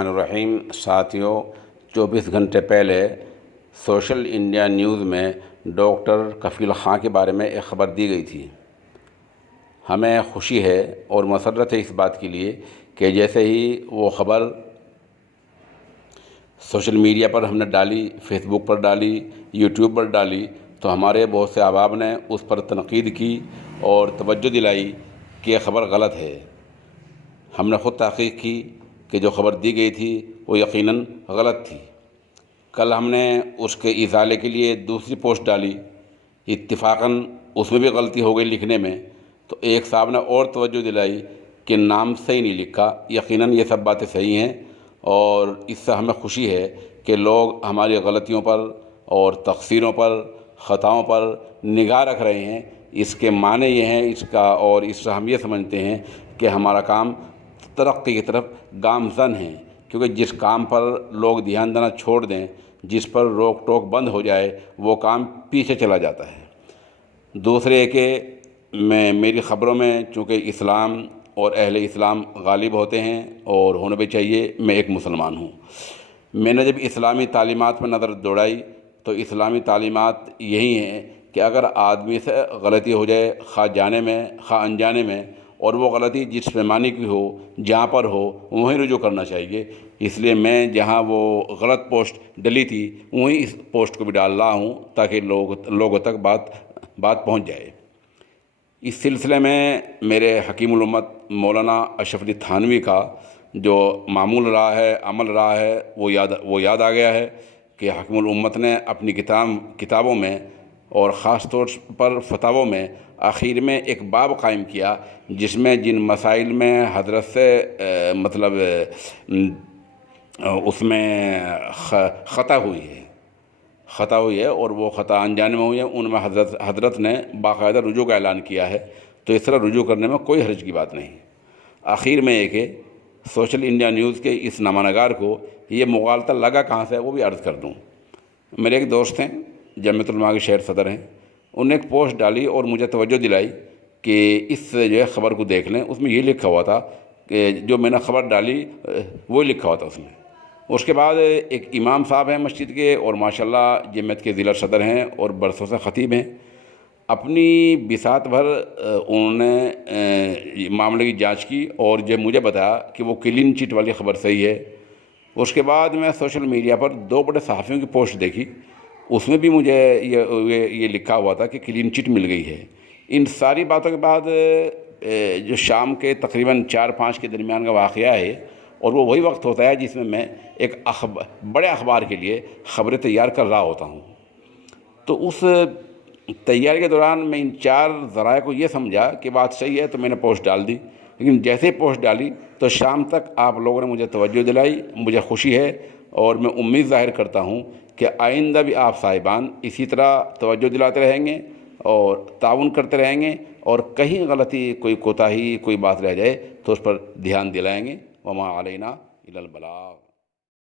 الرحیم ساتھیوں، 24 گھنٹے پہلے سوشل انڈیا نیوز میں ڈاکٹر کفیل خان کے بارے میں ایک خبر دی گئی تھی۔ ہمیں خوشی ہے اور مسرت ہے اس بات کے لیے کہ جیسے ہی وہ خبر سوشل میڈیا پر ہم نے ڈالی، فیس بک پر ڈالی، یوٹیوب پر ڈالی، تو ہمارے بہت سے احباب نے اس پر تنقید کی اور توجہ دلائی کہ یہ خبر غلط ہے۔ ہم نے خود تحقیق کی کہ جو خبر دی گئی تھی وہ یقیناً غلط تھی۔ کل ہم نے اس کے ازالے کے لیے دوسری پوسٹ ڈالی، اتفاقاً اس میں بھی غلطی ہو گئی لکھنے میں، تو ایک صاحب نے اور توجہ دلائی کہ نام صحیح نہیں لکھا۔ یقیناً یہ سب باتیں صحیح ہیں اور اس سے ہمیں خوشی ہے کہ لوگ ہماری غلطیوں پر اور تقصیروں پر، خطاؤں پر نگاہ رکھ رہے ہیں۔ اس کے معنی یہ ہیں اور اس سے ہم یہ سمجھتے ہیں کہ ہمارا کام ترقی کی طرف گامزن ہے، کیونکہ جس کام پر لوگ دھیان دینا چھوڑ دیں، جس پر روک ٹوک بند ہو جائے، وہ کام پیچھے چلا جاتا ہے۔ دوسرے کہ میری خبروں میں چونکہ اسلام اور اہل اسلام غالب ہوتے ہیں اور ہونا بھی چاہیے، میں ایک مسلمان ہوں۔ میں نے جب اسلامی تعلیمات میں نظر دوڑائی تو اسلامی تعلیمات یہی ہیں کہ اگر آدمی سے غلطی ہو جائے، خواہ جانے میں خواہ انجانے میں، اور وہ غلطی جس پیمانے کی ہو، جہاں پر ہو، وہیں رجوع کرنا چاہیے۔ اس لیے میں جہاں وہ غلط پوسٹ ڈلی تھی وہیں اس پوسٹ کو بھی ڈال رہا ہوں تاکہ لوگوں تک بات پہنچ جائے۔ اس سلسلے میں میرے حکیم الامت مولانا اشرف علی تھانوی کا جو معمول رہا ہے، عمل رہا ہے، وہ یاد آ گیا ہے کہ حکیم الامت نے اپنی کتابوں میں اور خاص طور پر فتاووں میں آخر میں ایک باب قائم کیا جس میں جن مسائل میں حضرت سے اس میں خطا ہوئی ہے اور وہ خطا انجانے میں ہوئی ہے، ان میں حضرت نے باقاعدہ رجوع کا اعلان کیا ہے، تو اس طرح رجوع کرنے میں کوئی حرج کی بات نہیں۔ آخر میں یہ کہ سوشل انڈیا نیوز کے اس نامہ نگار کو یہ مغالطہ لگا کہاں سے ہے وہ بھی عرض کر دوں۔ میرے ایک دوست ہیں، جمعیت علماء کے شہر صدر ہیں، انہوں نے ایک پوسٹ ڈالی اور مجھے توجہ دلائی کہ اس جو ہے خبر کو دیکھ لیں۔ اس میں یہ لکھا ہوا تھا کہ جو میں نے خبر ڈالی وہ لکھا ہوا تھا اس میں۔ اس کے بعد ایک امام صاحب ہیں مسجد کے اور ماشاءاللہ جمعیت کے ضلع صدر ہیں اور برسوں سے خطیب ہیں، اپنی بساط بھر انہوں نے معاملے کی جانچ کی اور جو مجھے بتایا کہ وہ کلین چٹ والی خبر صحیح ہے۔ اس کے بعد میں سوشل میڈیا پر 2 بڑے صحافیوں کی پوسٹ دیکھی، اس میں بھی مجھے یہ لکھا ہوا تھا کہ کلین چٹ مل گئی ہے۔ ان ساری باتوں کے بعد جو شام کے تقریباً 4-5 کے درمیان کا واقعہ ہے، اور وہ وہی وقت ہوتا ہے جس میں ایک بڑے اخبار کے لیے خبریں تیار کر رہا ہوتا ہوں۔ تو اس تیاری کے دوران میں ان 4 ذرائع کو یہ سمجھا کہ بات صحیح ہے، تو میں نے پوسٹ ڈال دی۔ لیکن جیسے ہی پوسٹ ڈالی تو شام تک آپ لوگوں نے مجھے توجہ دلائی، مجھے خوشی ہے اور میں امید ظاہر کرتا ہوں کہ آئندہ بھی آپ صاحبان اسی طرح توجہ دلاتے رہیں گے اور تعاون کرتے رہیں گے، اور کہیں غلطی، کوئی کوتاہی، کوئی بات رہ جائے تو اس پر دھیان دلائیں گے۔ وما علینا الا البلاغ۔